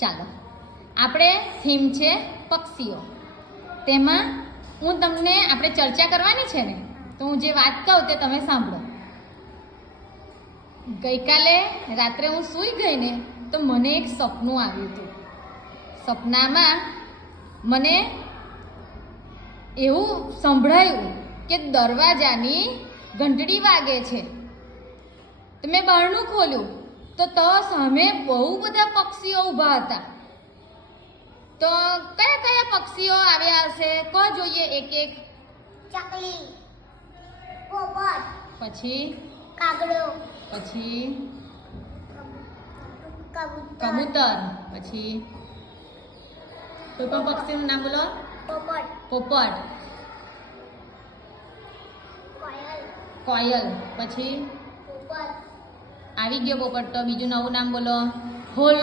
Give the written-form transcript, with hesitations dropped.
ચાલો, આપણે થીમ છે પક્ષીઓ. તેમાં હું તમને આપણે ચર્ચા કરવાની છે ને, તો હું જે વાત કહું તે તમે સાંભળો. ગઈકાલે રાત્રે હું સૂઈ ગઈ ને તો મને એક સપનું આવ્યું હતું. સપનામાં મને એવું સંભળાયું કે દરવાજાની ઘંટડી વાગે છે. તો મેં બારણું ખોલ્યું તો સામે બહુ બધા પક્ષીઓ ઊભા હતા. તો કયા કયા પક્ષીઓ આવ્યા હશે કહો જોઈએ એક એક. ચકલી, પોપટ, પછી કાગડો, પછી કબૂતર, પછી કોઈ પણ પક્ષીનું નામ બોલો. પોપટ, પોપટ, કોયલ, કોયલ, પછી પોપટ, આવી ગયો પોપટ. તો બીજું નવું નામ બોલો. હોલો.